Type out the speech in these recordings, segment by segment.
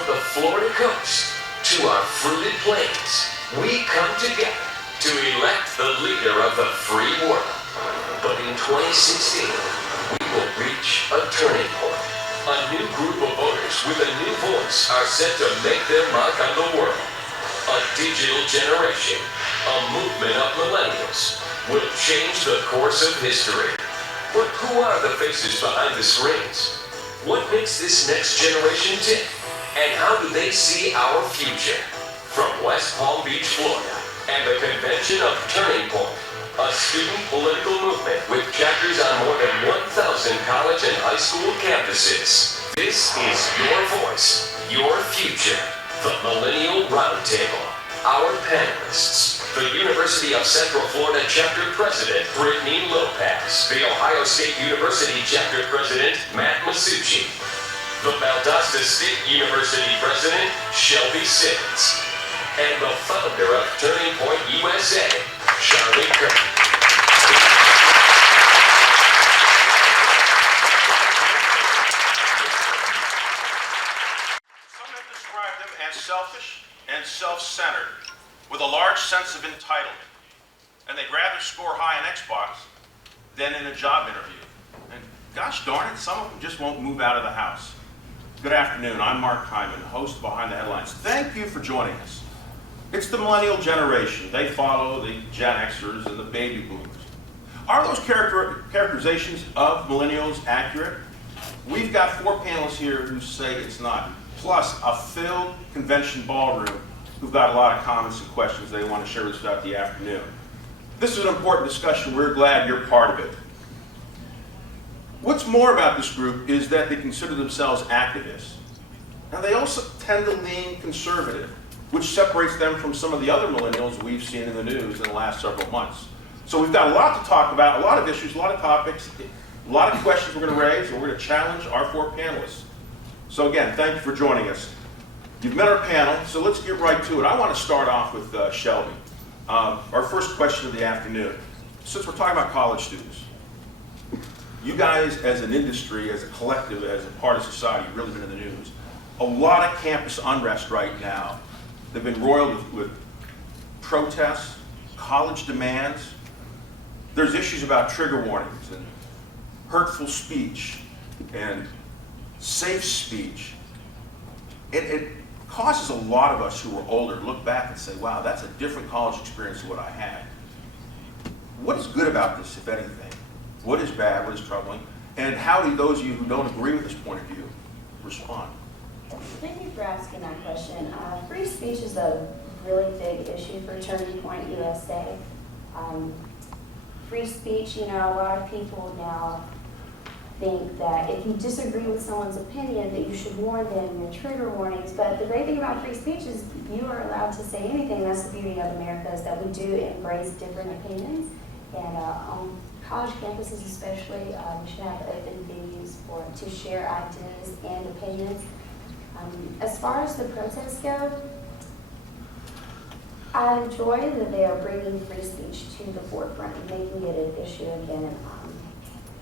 From the Florida coast to our fruited plains, we come together to elect the leader of the free world. But in 2016, we will reach a turning point. A new group of voters with a new voice are set to make their mark on the world. A digital generation, a movement of millennials, will change the course of history. But who are the faces behind the screens? What makes this next generation tick? And how do they see our future? From West Palm Beach, Florida, and the convention of Turning Point, a student political movement with chapters on more than 1,000 college and high school campuses. This is your voice, your future. The Millennial Roundtable. Our panelists: the University of Central Florida Chapter President, Brittany Lopez. The Ohio State University Chapter President, Matt Masucci. The Valdosta State University President, Shelby Simmons. And the founder of Turning Point USA, Charlie Kirk. Selfish and self-centered with a large sense of entitlement, and they'd rather score high in Xbox than in a job interview. And gosh darn it, some of them just won't move out of the house. Good afternoon, I'm Mark Hyman, host of Behind the Headlines. Thank you for joining us. It's the millennial generation. They follow the Gen Xers and the baby boomers. Are those characterizations of millennials accurate? We've got 4 panelists here who say it's not. Plus a filled convention ballroom who've got a lot of comments and questions they want to share with us throughout the afternoon. This is an important discussion. We're glad you're part of it. What's more about this group is that they consider themselves activists. Now they also tend to lean conservative, which separates them from some of the other millennials we've seen in the news in the last several months. So we've got a lot to talk about, a lot of issues, a lot of topics, a lot of questions we're going to raise, and we're going to challenge our 4 panelists. So again, thank you for joining us. You've met our panel, so let's get right to it. I want to start off with Shelby. Our first question of the afternoon. Since we're talking about college students, you guys as an industry, as a collective, as a part of society, you've really been in the news. A lot of campus unrest right now. They've been roiled with protests, college demands. There's issues about trigger warnings and hurtful speech and safe speech. It causes a lot of us who are older to look back and say, wow, that's a different college experience than what I had. What is good about this, if anything? What is bad? What is troubling? And how do those of you who don't agree with this point of view respond? Thank you for asking that question. Free speech is a really big issue for Turning Point USA. Free speech, a lot of people now think that if you disagree with someone's opinion that you should warn them your trigger warnings, but the great thing about free speech is you are allowed to say anything. That's the beauty of America, is that we do embrace different opinions, and on college campuses especially, we should have open venues to share ideas and opinions. As far as the protests go, I enjoy that they are bringing free speech to the forefront and making it an issue again.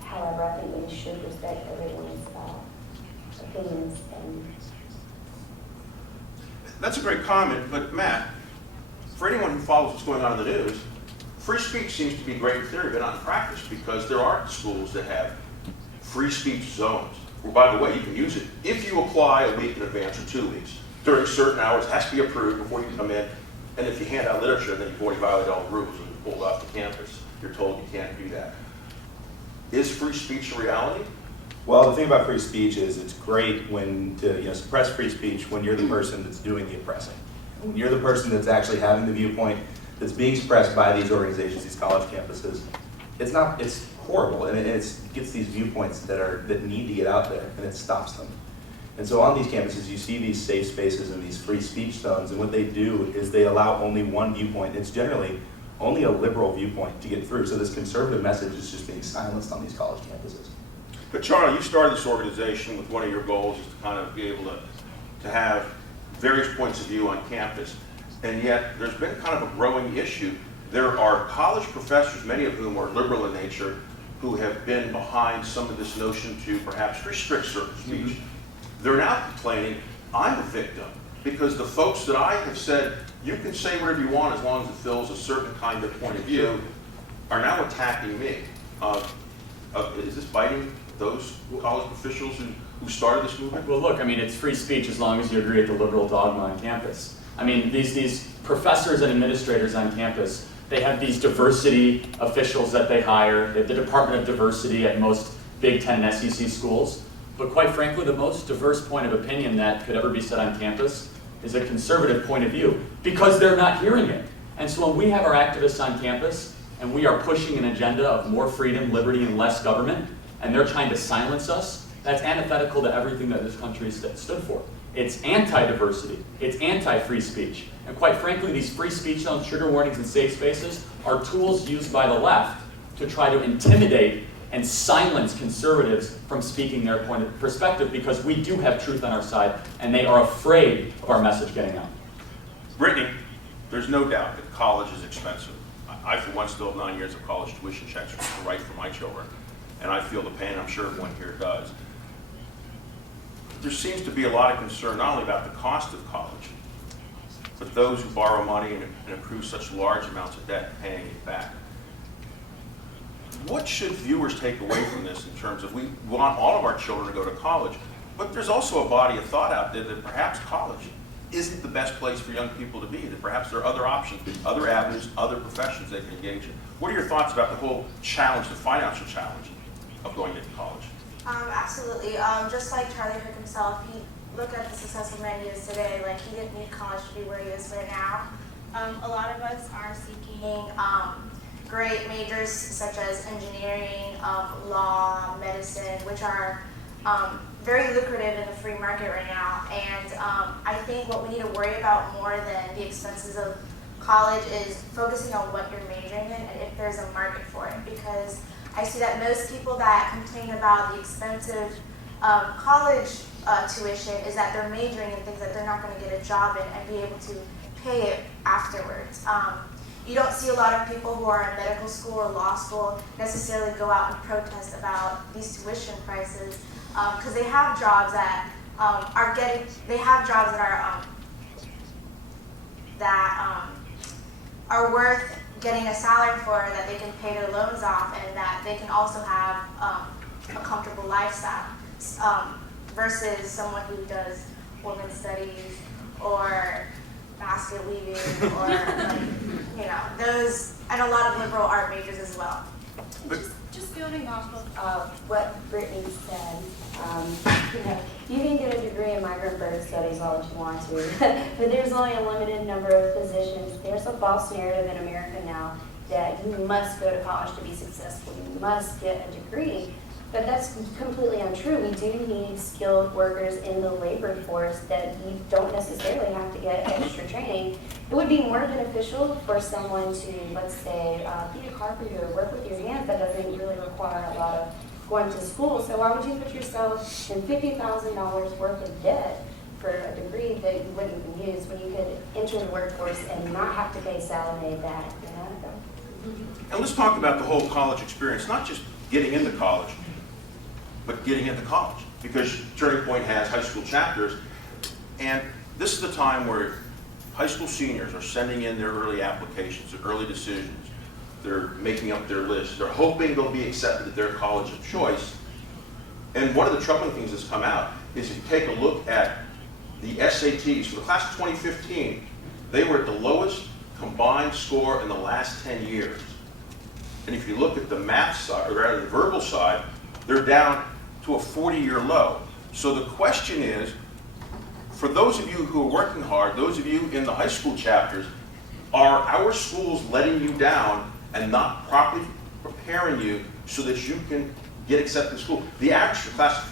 However, I think we should respect everyone's opinions. That's a great comment, but Matt, for anyone who follows what's going on in the news, free speech seems to be great in theory, but not in practice, because there are schools that have free speech zones. Well, by the way, you can use it if you apply a week in advance or 2 weeks. During certain hours, it has to be approved before you can come in. And if you hand out literature, then you've already violated all the rules and you're pulled off the campus. You're told you can't do that. Is free speech a reality? Well, the thing about free speech is it's great when to suppress free speech when you're the person that's doing the oppressing. When you're the person that's actually having the viewpoint that's being suppressed by these organizations, these college campuses. It's horrible, and it gets these viewpoints that need to get out there, and it stops them. And so on these campuses, you see these safe spaces and these free speech zones, and what they do is they allow only one viewpoint. It's generally only a liberal viewpoint to get through. So this conservative message is just being silenced on these college campuses. But Charlie, you started this organization with one of your goals is to kind of be able to have various points of view on campus, and yet there's been kind of a growing issue. There are college professors, many of whom are liberal in nature, who have been behind some of this notion to perhaps restrict certain speech. They're now complaining I'm a victim because the folks that I have said, you can say whatever you want as long as it fills a certain kind of point of view, are now attacking me. Is this biting those college officials who started this movement? Well, look, I mean, it's free speech as long as you agree with the liberal dogma on campus. I mean, these professors and administrators on campus, they have these diversity officials that they hire. They have the Department of Diversity at most Big Ten and SEC schools. But quite frankly, the most diverse point of opinion that could ever be said on campus is a conservative point of view, because they're not hearing it. And so when we have our activists on campus, and we are pushing an agenda of more freedom, liberty, and less government, and they're trying to silence us, that's antithetical to everything that this country stood for. It's anti-diversity, it's anti-free speech. And quite frankly, these free speech zones, trigger warnings, and safe spaces are tools used by the left to try to intimidate and silence conservatives from speaking their point of perspective, because we do have truth on our side, and they are afraid of our message getting out. Brittany, there's no doubt that college is expensive. I, for one, still have 9 years of college tuition checks to write for my children, and I feel the pain. I'm sure everyone here does. There seems to be a lot of concern not only about the cost of college, but those who borrow money and accrue such large amounts of debt paying it back. What should viewers take away from this in terms of, we want all of our children to go to college, but there's also a body of thought out there that perhaps college isn't the best place for young people to be, that perhaps there are other options, other avenues, other professions they can engage in. What are your thoughts about the whole challenge, the financial challenge of going into college? Absolutely. Just like Charlie Kirk himself, he looked at the successful men he is today. Like, he didn't need college to be where he is right now. A lot of us are seeking great majors such as engineering, law, medicine, which are very lucrative in the free market right now. And I think what we need to worry about more than the expenses of college is focusing on what you're majoring in and if there's a market for it. Because I see that most people that complain about the expensive college tuition is that they're majoring in things that they're not going to get a job in and be able to pay it afterwards. You don't see a lot of people who are in medical school or law school necessarily go out and protest about these tuition prices because they have jobs that are worth getting a salary for, that they can pay their loans off, and that they can also have a comfortable lifestyle versus someone who does women's studies or basket weaving or those, and a lot of liberal art majors as well. Just building off of what Brittany said, you can get a degree in migrant bird studies all that you want to, but there's only a limited number of positions. There's a false narrative in America now that you must go to college to be successful. You must get a degree. But that's completely untrue. We do need skilled workers in the labor force that you don't necessarily have to get extra training. It would be more beneficial for someone to, let's say, be a carpenter or work with your hands. That doesn't really require a lot of going to school. So why would you put yourself in $50,000 worth of debt for a degree that you wouldn't even use when you could enter the workforce and not have to pay salary back? And let's talk about the whole college experience, not just getting into college, but getting into college, because Turning Point has high school chapters, and this is the time where high school seniors are sending in their early applications, their early decisions. They're making up their list. They're hoping they'll be accepted at their college of choice. And one of the troubling things that's come out is if you take a look at the SATs for the class of 2015, they were at the lowest combined score in the last 10 years. And if you look at the math side, or rather the verbal side, they're down to a 40-year low. So the question is, for those of you who are working hard, those of you in the high school chapters, are our schools letting you down and not properly preparing you so that you can get accepted to school? The average for class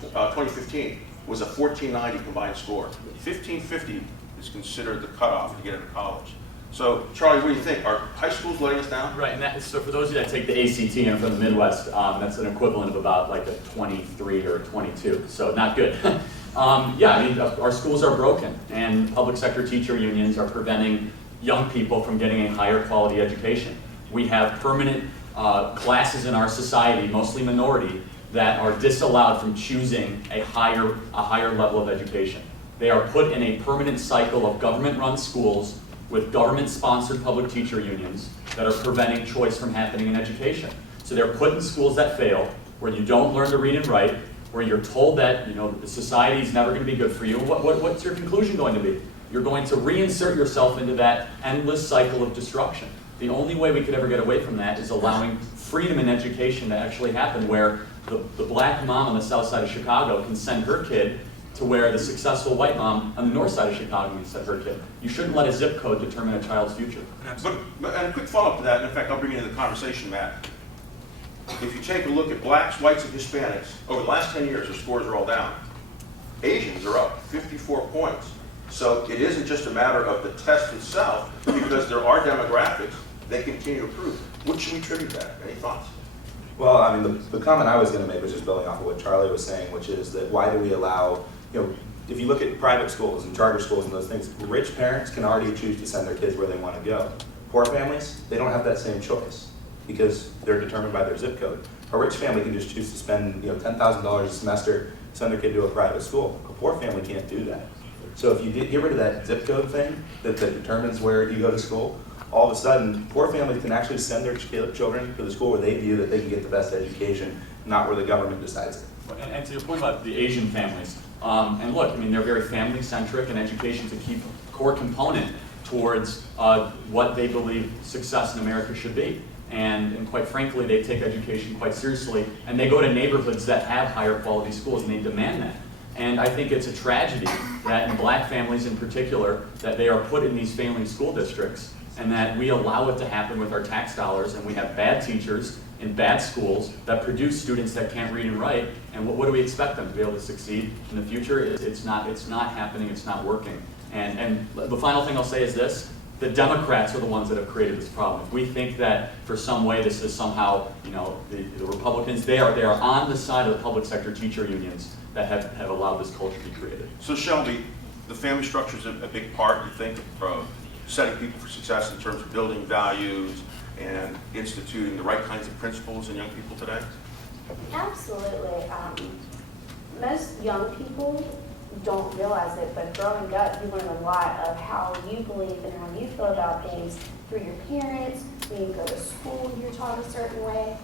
2015 was a 1490 combined score. 1550 is considered the cutoff to get into college. So, Charlie, what do you think? Are high schools letting us down? Right, and so for those of you that take the ACT and are from the Midwest, that's an equivalent of about like a 23 or a 22, so not good. Yeah, I mean, our schools are broken, and public sector teacher unions are preventing young people from getting a higher quality education. We have permanent classes in our society, mostly minority, that are disallowed from choosing a higher level of education. They are put in a permanent cycle of government-run schools with government-sponsored public teacher unions that are preventing choice from happening in education. So they're put in schools that fail, where you don't learn to read and write, where you're told that the society is never going to be good for you. What's your conclusion going to be? You're going to reinsert yourself into that endless cycle of destruction. The only way we could ever get away from that is allowing freedom in education to actually happen, where the black mom on the south side of Chicago can send her kid to where the successful white mom on the north side of Chicago can send her kid. You shouldn't let a zip code determine a child's future. But and a quick follow-up to that, and in fact, I'll bring you into the conversation, Matt. If you take a look at blacks, whites, and Hispanics, over the last 10 years, their scores are all down. Asians are up 54 points. So it isn't just a matter of the test itself, because there are demographics that continue to improve. What should we attribute that? Any thoughts? Well, I mean, the comment I was going to make was just building off of what Charlie was saying, which is that why do we allow, if you look at private schools and charter schools and those things, rich parents can already choose to send their kids where they want to go. Poor families, they don't have that same choice because they're determined by their zip code. A rich family can just choose to spend $10,000 a semester, send their kid to a private school. A poor family can't do that. So if you get rid of that zip code thing that determines where you go to school, all of a sudden, poor families can actually send their children to the school where they view that they can get the best education, not where the government decides it. And to your point about the Asian families, and look, I mean, they're very family-centric, and education is a key core component towards what they believe success in America should be. And quite frankly, they take education quite seriously, and they go to neighborhoods that have higher quality schools, and they demand that. And I think it's a tragedy that in black families in particular, that they are put in these failing school districts, and that we allow it to happen with our tax dollars, and we have bad teachers in bad schools that produce students that can't read and write. And what do we expect them to be able to succeed in the future? It's not happening, it's not working. And the final thing I'll say is this: the Democrats are the ones that have created this problem. If we think that for some way this is somehow, the Republicans, they are on the side of the public sector teacher unions that have allowed this culture to be created. So Shelby, the family structure is a big part, you think, of setting people for success in terms of building values and instituting the right kinds of principles in young people today? Absolutely. Most young people don't realize it, but growing up, you learn a lot of how you believe and how you feel about things through your parents. When you go to school, you're taught a certain way.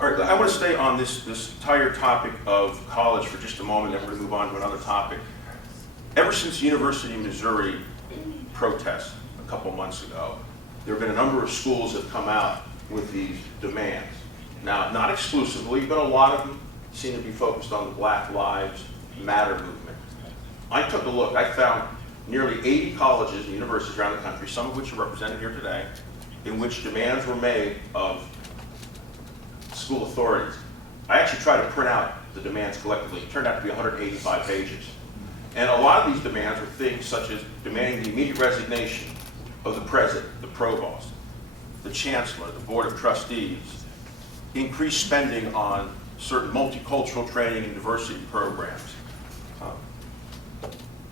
All right, I want to stay on this entire topic of college for just a moment, then we're going to move on to another topic. Ever since the University of Missouri protest a couple months ago, there have been a number of schools that have come out with these demands. Now, not exclusively, but a lot of them seem to be focused on the Black Lives Matter movement. I took a look. I found nearly 80 colleges and universities around the country, some of which are represented here today, in which demands were made of school authorities. I actually tried to print out the demands collectively. It turned out to be 185 pages. And a lot of these demands were things such as demanding the immediate resignation of the president, the provost, the chancellor, the board of trustees, increased spending on certain multicultural training and diversity programs,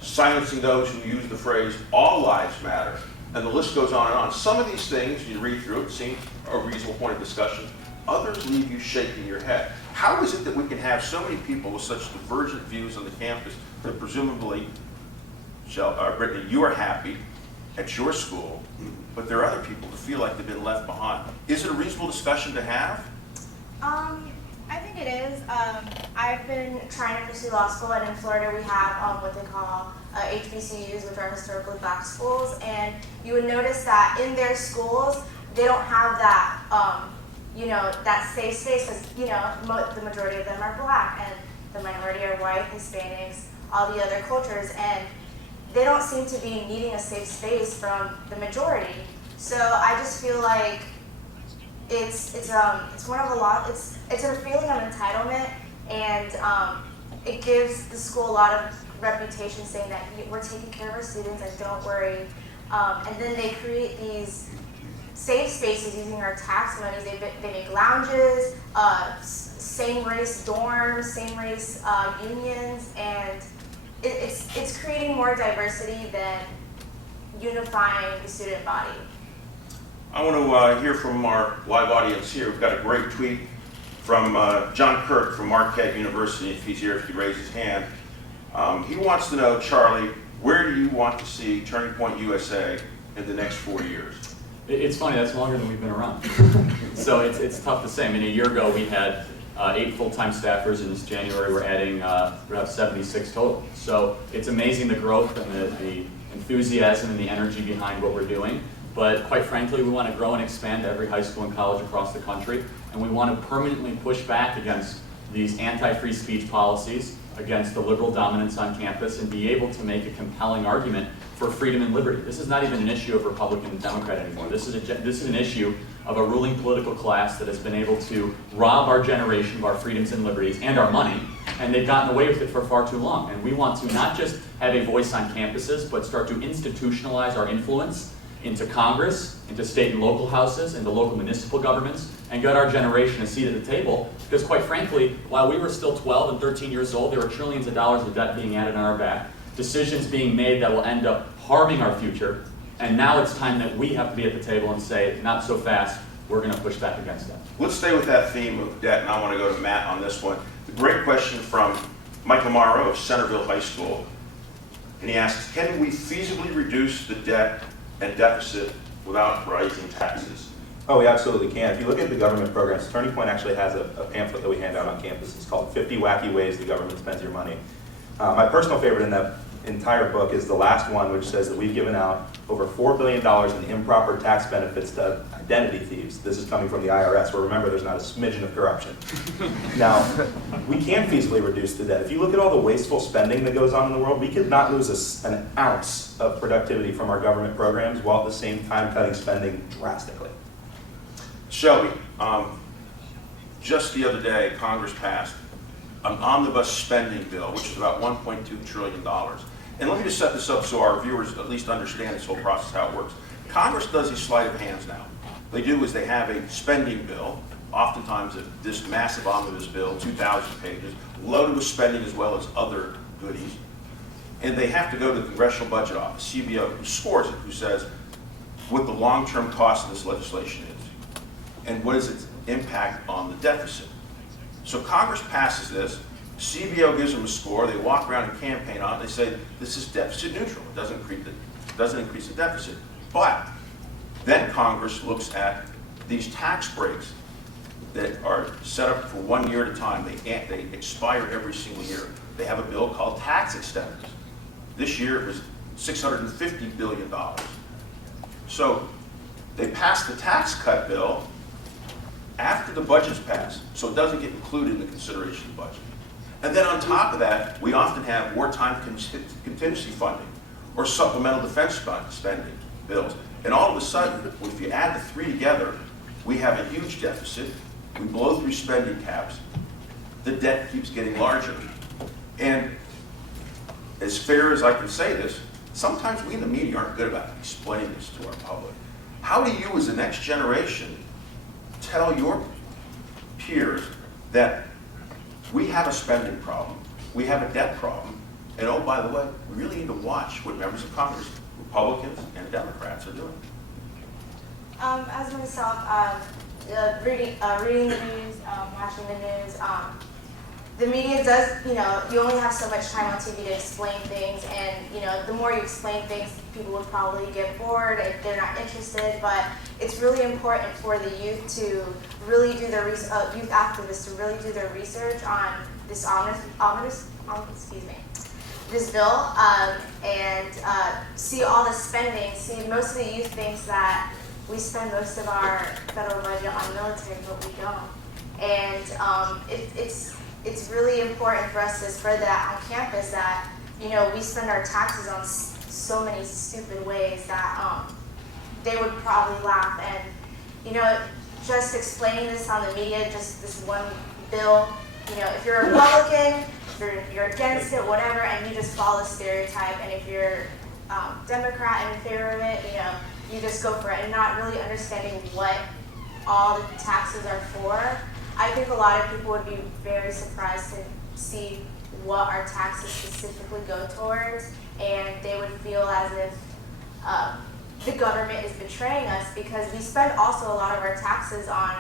silencing those who use the phrase, all lives matter, and the list goes on and on. Some of these things, you read through it, seem a reasonable point of discussion. Others leave you shaking your head. How is it that we can have so many people with such divergent views on the campus that presumably, Brittany, you are happy at your school, but there are other people who feel like they've been left behind? Is it a reasonable discussion to have? I think it is. I've been trying to pursue law school, and in Florida we have what they call HBCUs, which are historically black schools, and you would notice that in their schools, they don't have that, that safe space, because, the majority of them are black, and the minority are white, Hispanics, all the other cultures, and they don't seem to be needing a safe space from the majority. So I just feel like it's one of the law. It's a feeling of entitlement, and it gives the school a lot of reputation, saying that we're taking care of our students and don't worry. And then they create these safe spaces using our tax money. They make lounges, same race dorms, same race unions, and it's creating more diversity than unifying the student body. I want to hear from our live audience here. We've got a great tweet from John Kirk from Marquette University, if he's here, if he could raise his hand. He wants to know, Charlie, where do you want to see Turning Point USA in the next 4 years? It's funny, that's longer than we've been around. So it's tough to say. I mean, a year ago we had 8 full-time staffers, and this January we're adding, we have 76 total. So it's amazing the growth and the enthusiasm and the energy behind what we're doing. But quite frankly, we want to grow and expand to every high school and college across the country, and we want to permanently push back against these anti-free speech policies, against the liberal dominance on campus, and be able to make a compelling argument for freedom and liberty. This is not even an issue of Republican and Democrat anymore. This is an issue of a ruling political class that has been able to rob our generation of our freedoms and liberties and our money, and they've gotten away with it for far too long. And we want to not just have a voice on campuses, but start to institutionalize our influence into Congress, into state and local houses, into local municipal governments, and get our generation a seat at the table. Because quite frankly, while we were still 12 and 13 years old, there were trillions of dollars of debt being added on our back, decisions being made that will end up harming our future, and now it's time that we have to be at the table and say, not so fast, we're going to push back against that. Let's stay with that theme of debt, and I want to go to Matt on this one. The great question from Michael Morrow of Centerville High School, and he asks, can we feasibly reduce the debt and deficit without raising taxes? Oh, we absolutely can. If you look at the government programs, Turning Point actually has a pamphlet that we hand out on campus. It's called 50 Wacky Ways the Government Spends Your Money. My personal favorite in that entire book is the last one, which says that we've given out over $4 billion in improper tax benefits to identity thieves. This is coming from the IRS, where remember, there's not a smidgen of corruption. Now, we can feasibly reduce the debt. If you look at all the wasteful spending that goes on in the world, we could not lose an ounce of productivity from our government programs while at the same time cutting spending drastically. Shelby, just the other day, Congress passed an omnibus spending bill, which is about $1.2 trillion. And let me just set this up so our viewers at least understand this whole process, how it works. Congress does these sleight of hands now. They do is they have a spending bill, oftentimes this massive omnibus bill, 2,000 pages, loaded with spending as well as other goodies. And they have to go to the Congressional Budget Office, CBO, who scores it, who says what the long-term cost of this legislation is, and what is its impact on the deficit. So Congress passes this, CBO gives them a score, they walk around and campaign on it, they say this is deficit neutral, it doesn't increase the deficit. But then Congress looks at these tax breaks that are set up for 1 year at a time. They expire every single year. They have a bill called tax extenders. This year it was $650 billion. So they passed the tax cut bill after the budget's passed, so it doesn't get included in the consideration of the budget. And then on top of that, we often have wartime contingency funding or supplemental defense spending bills. And all of a sudden, if you add the three together, we have a huge deficit, we blow through spending caps, the debt keeps getting larger. And as fair as I can say this, sometimes we in the media aren't good about explaining this to our public. How do you as the next generation tell your peers that we have a spending problem, we have a debt problem, and oh, by the way, we really need to watch what members of Congress, Republicans and Democrats are doing? As myself, reading the news, watching the news, the media does, you only have so much time on TV to explain things, and, the more you explain things, people would probably get bored if they're not interested, but it's really important for the youth to really do their youth activists to really do their research on this this bill, and see all the spending. See, most of the youth thinks that we spend most of our federal budget on military, but we don't. And it's really important for us to spread that on campus that, we spend our taxes on so many stupid ways that they would probably laugh. And, just explaining this on the media, just this one bill, if you're a Republican, you're against it, whatever, and you just follow the stereotype, and if you're Democrat and in favor of it, you just go for it, and not really understanding what all the taxes are for. I think a lot of people would be very surprised to see what our taxes specifically go towards, and they would feel as if the government is betraying us, because we spend also a lot of our taxes on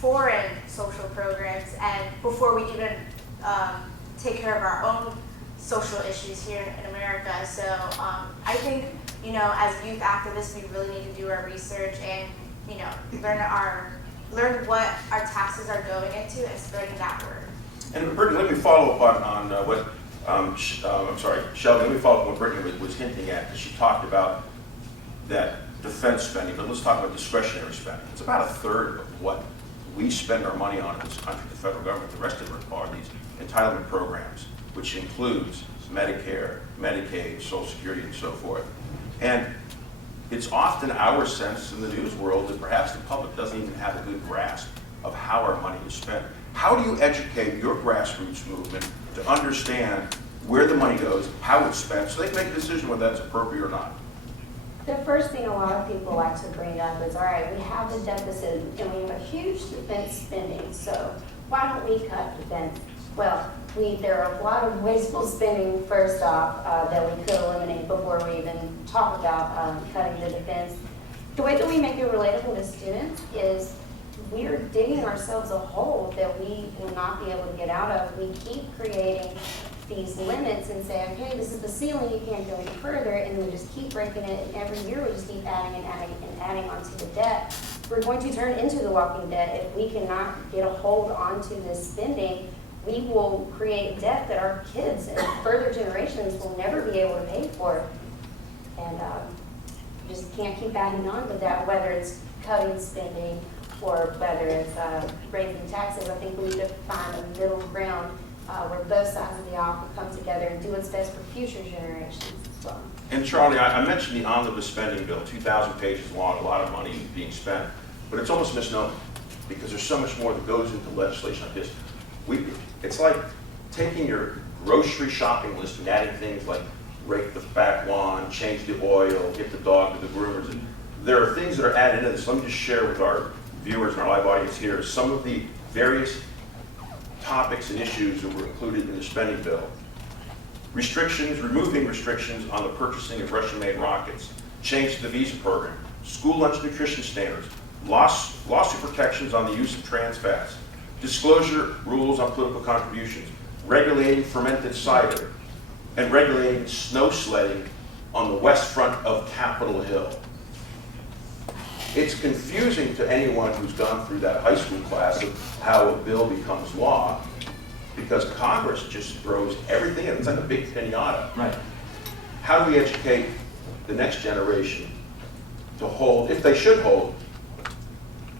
foreign social programs, and before we even take care of our own social issues here in America. So I think, you know, as youth activists, we really need to do our research and, you know, learn what our taxes are going into and spreading that word. And Brittany, let me follow up on what, I'm sorry, Sheldon, let me follow up on what Brittany was hinting at, because she talked about that defense spending, but let's talk about discretionary spending. It's about a third of what we spend our money on in this country, the federal government. The rest of it are these entitlement programs, which includes Medicare, Medicaid, Social Security, and so forth. And it's often our sense in the news world that perhaps the public doesn't even have a good grasp of how our money is spent. How do you educate your grassroots movement to understand where the money goes, how it's spent, so they can make a decision whether that's appropriate or not? The first thing a lot of people like to bring up is, all right, we have the deficit and we have a huge defense spending, so why don't we cut defense? Well, there are a lot of wasteful spending, first off, that we could eliminate before we even talk about cutting the defense. The way that we make it relatable to students is we're digging ourselves a hole that we will not be able to get out of. We keep creating these limits and say, okay, this is the ceiling, you can't go any further, and we just keep breaking it, and every year we just keep adding and adding and adding onto the debt. We're going to turn into the walking debt if we cannot get a hold onto this spending. We will create debt that our kids and further generations will never be able to pay for. And just can't keep adding on to that, whether it's cutting spending or whether it's raising taxes. I think we need to find a middle ground where both sides of the aisle can come together and do what's best for future generations as well. And Charlie, I mentioned the omnibus spending bill, 2,000 pages long, a lot of money being spent, but it's almost misnomer because there's so much more that goes into legislation like this. It's like taking your grocery shopping list and adding things like rake the back lawn, change the oil, get the dog to the groomers. And there are things that are added into this. Let me just share with our viewers and our live audience here some of the various topics and issues that were included in the spending bill. Removing restrictions on the purchasing of Russian-made rockets, change to the visa program, school lunch nutrition standards, lawsuit protections on the use of trans fats, disclosure rules on political contributions, regulating fermented cider, and regulating snow sledding on the west front of Capitol Hill. It's confusing to anyone who's gone through that high school class of how a bill becomes law, because Congress just throws everything in. It's like a big pinata. Right. How do we educate the next generation to hold, if they should hold,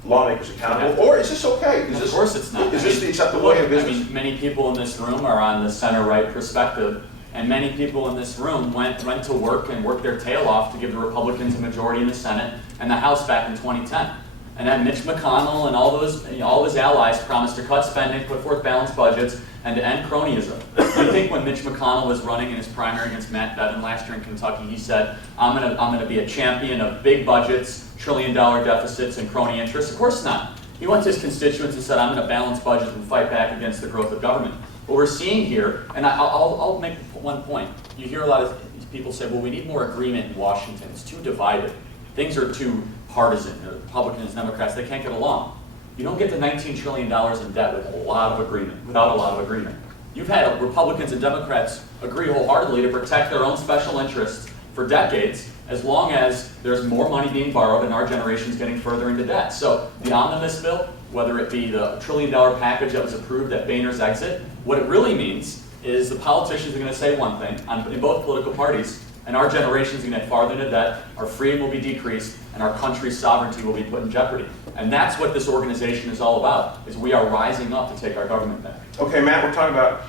lawmakers accountable, or is this okay? Of course it's not. Is this the acceptable way of business? I mean, many people in this room are on the center-right perspective, and many people in this room went to work and worked their tail off to give the Republicans a majority in the Senate and the House back in 2010. And then Mitch McConnell and all of his allies promised to cut spending, put forth balanced budgets, and to end cronyism. I think when Mitch McConnell was running in his primary against Matt Bevin last year in Kentucky, he said, I'm gonna be a champion of big budgets, $1 trillion deficits, and crony interests. Of course not. He went to his constituents and said, I'm gonna balance budgets and fight back against the growth of government. What we're seeing here, and I'll make one point. You hear a lot of people say, well, we need more agreement in Washington. It's too divided. Things are too partisan. Republicans, Democrats, they can't get along. You don't get to $19 trillion in debt with a lot of agreement, without a lot of agreement. You've had Republicans and Democrats agree wholeheartedly to protect their own special interests for decades, as long as there's more money being borrowed and our generation's getting further into debt. So the omnibus bill, whether it be the $1 trillion package that was approved at Boehner's exit, what it really means is the politicians are going to say one thing in both political parties, and our generation is going to get farther into debt, our freedom will be decreased, and our country's sovereignty will be put in jeopardy. And that's what this organization is all about, is we are rising up to take our government back. Okay, Matt, we're talking about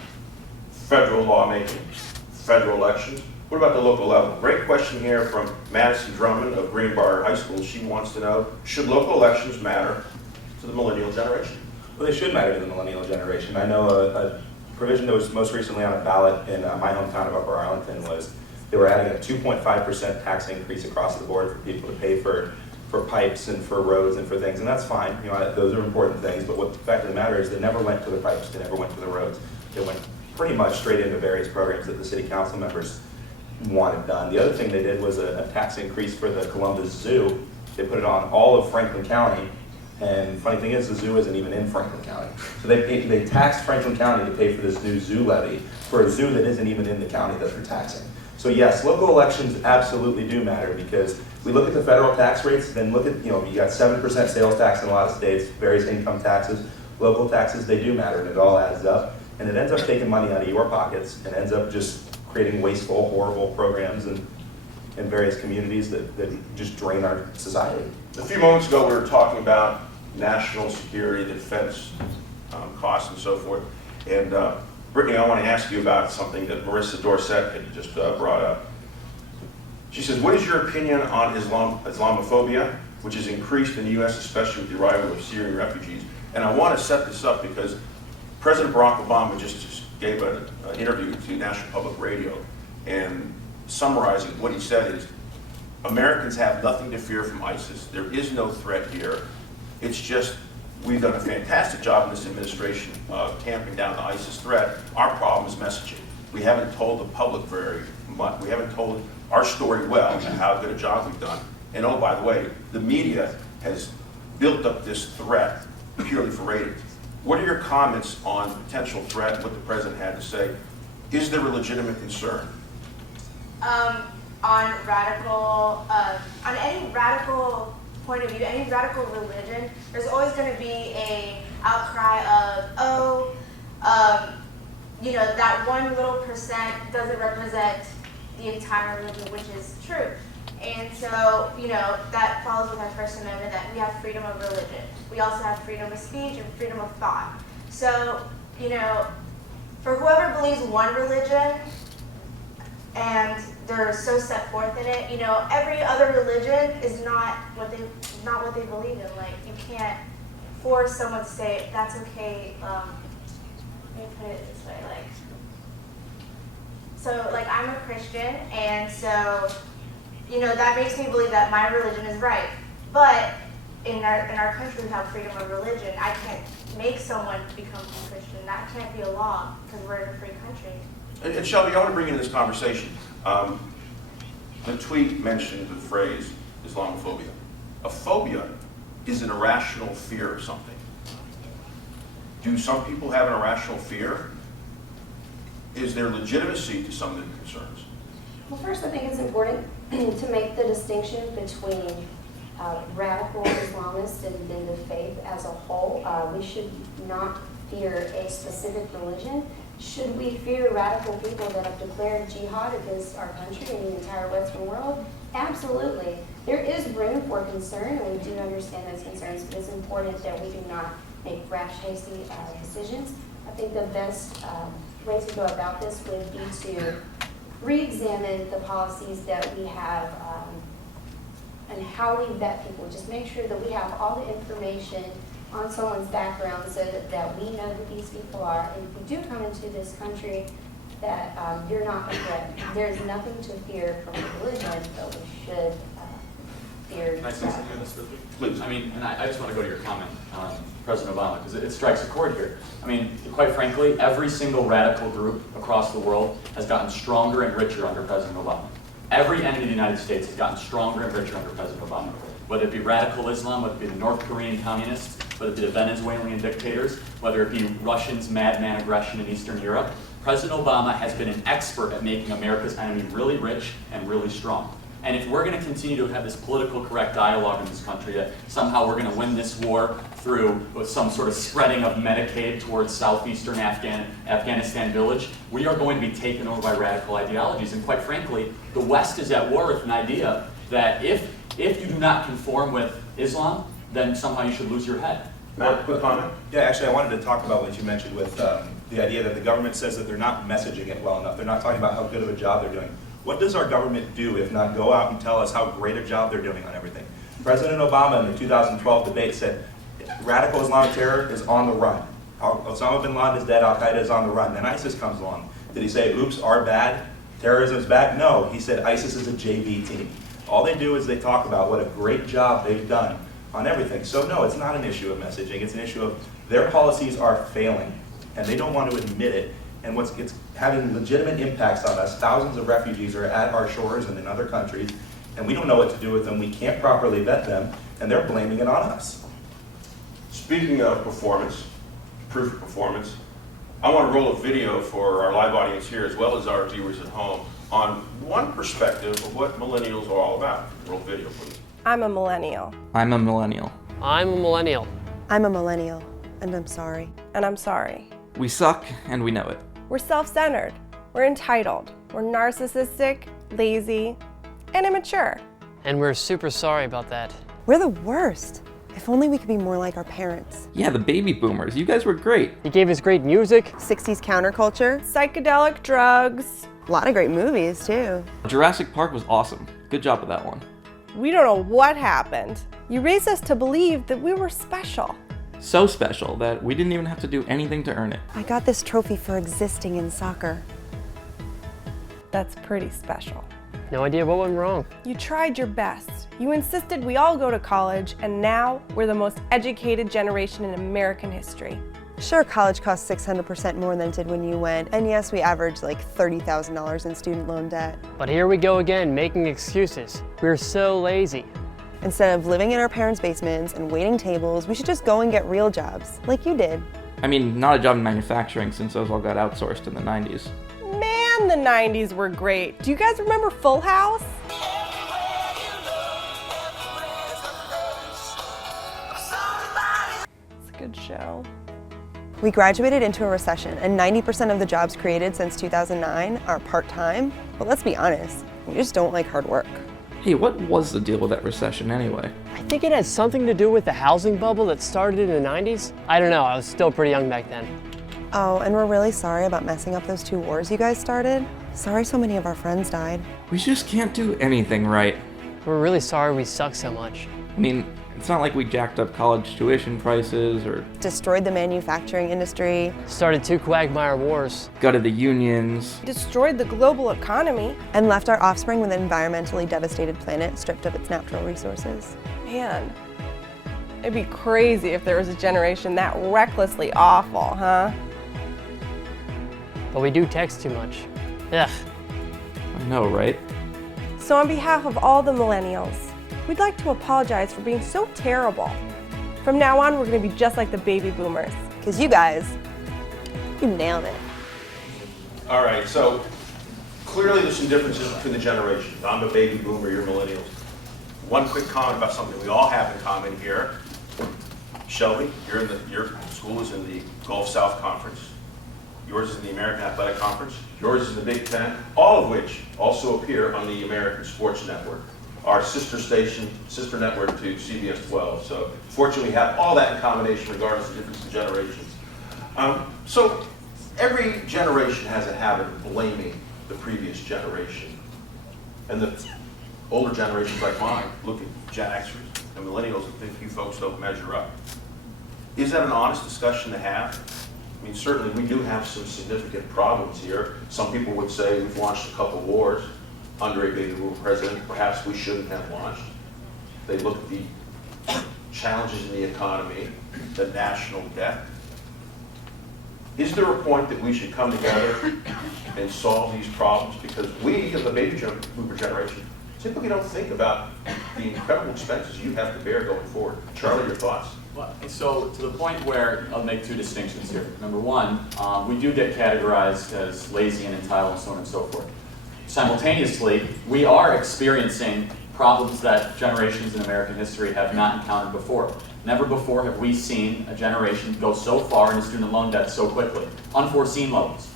federal lawmaking, federal elections. What about the local level? Great question here from Madison Drummond of Greenbrier High School. She wants to know, should local elections matter to the millennial generation? Well, they should matter to the millennial generation. I know a provision that was most recently on a ballot in my hometown of Upper Arlington was they were adding a 2.5% tax increase across the board for people to pay for pipes and for roads and for things, and that's fine. You know, those are important things, but what the fact of the matter is they never went to the pipes, they never went to the roads. They went pretty much straight into various programs that the city council members wanted done. The other thing they did was a tax increase for the Columbus Zoo. They put it on all of Franklin County, And funny thing is, the zoo isn't even in Franklin County. So they taxed Franklin County to pay for this new zoo levy for a zoo that isn't even in the county that they're taxing. So yes, local elections absolutely do matter, because we look at the federal tax rates, then look at, you got 7% sales tax in a lot of states, various income taxes, local taxes, they do matter, and it all adds up. And it ends up taking money out of your pockets, and ends up just creating wasteful, horrible programs in various communities that just drain our society. A few moments ago, we were talking about national security, defense costs, and so forth. And Brittany, I want to ask you about something that Marissa Dorsett had just brought up. She says, what is your opinion on Islamophobia, which has increased in the U.S., especially with the arrival of Syrian refugees? And I want to set this up because President Barack Obama just gave an interview to National Public Radio, and summarizing what he said is, Americans have nothing to fear from ISIS. There is no threat here. It's just, we've done a fantastic job in this administration of tamping down the ISIS threat. Our problem is messaging. We haven't told the public very much. We haven't told our story well, and how good a job we've done. And oh, by the way, the media has built up this threat purely for ratings. What are your comments on potential threat and what the president had to say? Is there a legitimate concern? On any radical point of view, any radical religion, there's always going to be a outcry of, that one little percent doesn't represent the entire religion, which is true. And so, that follows with our First Amendment, that we have freedom of religion. We also have freedom of speech and freedom of thought. So, for whoever believes one religion, and they're so set forth in it, every other religion is not what they believe in. Like, you can't force someone to say that's okay. Let me put it this way, I'm a Christian, and so that makes me believe that my religion is right. But in our country, we have freedom of religion. I can't make someone become a Christian. That can't be a law because we're in a free country. And Shelby, I want to bring you into this conversation. The tweet mentioned the phrase Islamophobia. A phobia is an irrational fear of something. Do some people have an irrational fear? Is there legitimacy to some of the concerns? Well, first, I think it's important to make the distinction between radical Islamists and then the faith as a whole. We should not fear a specific religion. Should we fear radical people that have declared jihad against our country and the entire Western world? Absolutely. There is room for concern, and we do understand those concerns, but it's important that we do not make rash, hasty decisions. I think the best way to go about this would be to re-examine the policies that we have and how we vet people. Just make sure that we have all the information on someone's background so that we know who these people are. And if we do come into this country, that you're not a threat. There's nothing to fear from religion, but we should fear. Can I say something on this quickly? Please. I just want to go to your comment on President Obama, because it strikes a chord here. Quite frankly, every single radical group across the world has gotten stronger and richer under President Obama. Every end of the United States has gotten stronger and richer under President Obama. Whether it be radical Islam, whether it be the North Korean communists, whether it be the Venezuelan dictators, whether it be Russians' madman aggression in Eastern Europe, President Obama has been an expert at making America's enemy really rich and really strong. And if we're going to continue to have this political correct dialogue in this country, that somehow we're going to win this war through some sort of spreading of Medicaid towards southeastern Afghanistan village, we are going to be taken over by radical ideologies. And quite frankly, the West is at war with an idea that if you do not conform with Islam, then somehow you should lose your head. Matt, quick comment? Yeah, actually, I wanted to talk about what you mentioned with the idea that the government says that they're not messaging it well enough. They're not talking about how good of a job they're doing. What does our government do if not go out and tell us how great a job they're doing on everything? President Obama in the 2012 debate said radical Islamic terror is on the run. Osama bin Laden is dead, Al-Qaeda is on the run. Then ISIS comes along. Did he say, oops, our bad, terrorism is bad? No, he said ISIS is a JV team. All they do is they talk about what a great job they've done on everything. So no, it's not an issue of messaging. It's an issue of their policies are failing, and they don't want to admit it. And it's having legitimate impacts on us. Thousands of refugees are at our shores and in other countries, and we don't know what to do with them. We can't properly vet them, and they're blaming it on us. Speaking of performance, proof of performance, I want to roll a video for our live audience here as well as our viewers at home on one perspective of what millennials are all about. Roll video, please. I'm a millennial. I'm a millennial. I'm a millennial. I'm a millennial, and I'm sorry. And I'm sorry. We suck, and we know it. We're self-centered. We're entitled. We're narcissistic, lazy, and immature. And we're super sorry about that. We're the worst. If only we could be more like our parents. Yeah, the baby boomers. You guys were great. You gave us great music. 60s counterculture. Psychedelic drugs. A lot of great movies, too. Jurassic Park was awesome. Good job with that one. We don't know what happened. You raised us to believe that we were special. So special that we didn't even have to do anything to earn it. I got this trophy for existing in soccer. That's pretty special. No idea what went wrong. You tried your best. You insisted we all go to college, and now we're the most educated generation in American history. Sure, college costs 600% more than it did when you went, and yes, we averaged like $30,000 in student loan debt. But here we go again, making excuses. We're so lazy. Instead of living in our parents' basements and waiting tables, we should just go and get real jobs, like you did. I mean, not a job in manufacturing since those all got outsourced in the 90s. Man, the 90s were great. Do you guys remember Full House? It's a good show. We graduated into a recession, and 90% of the jobs created since 2009 are part-time. But let's be honest, we just don't like hard work. Hey, what was the deal with that recession anyway? I think it had something to do with the housing bubble that started in the 90s. I don't know, I was still pretty young back then. Oh, and we're really sorry about messing up those 2 wars you guys started. Sorry so many of our friends died. We just can't do anything right. We're really sorry we suck so much. I mean, it's not like we jacked up college tuition prices or Destroyed the manufacturing industry, Started 2 quagmire wars. gutted the unions. Destroyed the global economy. and left our offspring with an environmentally devastated planet stripped of its natural resources. Man, it'd be crazy if there was a generation that recklessly awful, huh? But we do text too much. Ugh. I know, right? So on behalf of all the millennials, we'd like to apologize for being so terrible. From now on, we're going to be just like the baby boomers. Because you guys, you nailed it. All right, so clearly there's some differences between the generations. I'm a baby boomer, you're millennials. One quick comment about something we all have in common here. Shelby, your school is in the Gulf South Conference. Yours is in the American Athletic Conference. Yours is in the Big Ten, all of which also appear on the American Sports Network, our sister station, sister network to CBS 12. So fortunately, we have all that in combination regardless of difference in generations. So every generation has a habit of blaming the previous generation. And the older generations like mine look at Gen Xers and millennials and think you folks don't measure up. Is that an honest discussion to have? I mean, certainly we do have some significant problems here. Some people would say we've launched a couple wars under a baby boom president. Perhaps we shouldn't have launched. They look at the challenges in the economy, the national debt. Is there a point that we should come together and solve these problems? Because we, as the baby boomer generation, typically don't think about the incredible expenses you have to bear going forward. Charlie, your thoughts? Well, so to the point where I'll make 2 distinctions here. Number one, we do get categorized as lazy and entitled and so on and so forth. Simultaneously, we are experiencing problems that generations in American history have not encountered before. Never before have we seen a generation go so far into student loan debt so quickly. Unforeseen levels.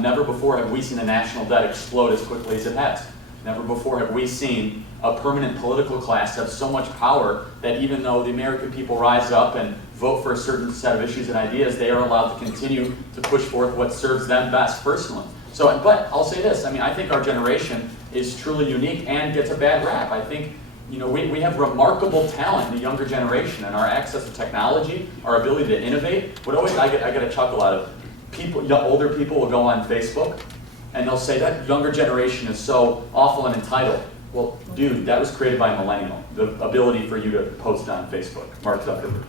Never before have we seen the national debt explode as quickly as it has. Never before have we seen a permanent political class have so much power that even though the American people rise up and vote for a certain set of issues and ideas, they are allowed to continue to push forth what serves them best personally. So, but I'll say this, I mean, I think our generation is truly unique and gets a bad rap. I think, you know, we have remarkable talent in the younger generation, and our access to technology, our ability to innovate. What always I get a chuckle out of people, older people will go on Facebook and they'll say that younger generation is so awful and entitled. Well, dude, that was created by a millennial, the ability for you to post on Facebook, Mark Zuckerberg.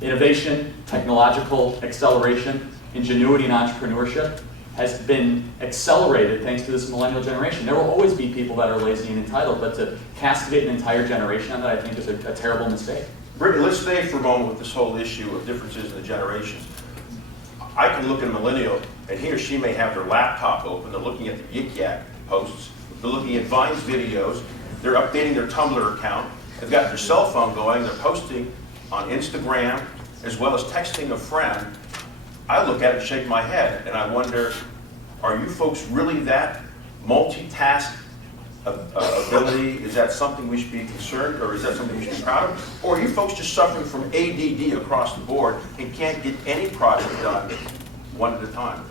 Innovation, technological acceleration, ingenuity and entrepreneurship has been accelerated thanks to this millennial generation. There will always be people that are lazy and entitled, but to castigate an entire generation on that I think is a terrible mistake. Brittany, let's stay for a moment with this whole issue of differences in the generations. I can look at a millennial, and he or she may have their laptop open, they're looking at the Yik Yak posts, they're looking at Vine's videos, they're updating their Tumblr account, they've got their cell phone going, they're posting on Instagram, as well as texting a friend. I look at it and shake my head, and I wonder, are you folks really that multitask ability? Is that something we should be concerned, or is that something we should be proud of? Or are you folks just suffering from ADD across the board and can't get any project done one at a time?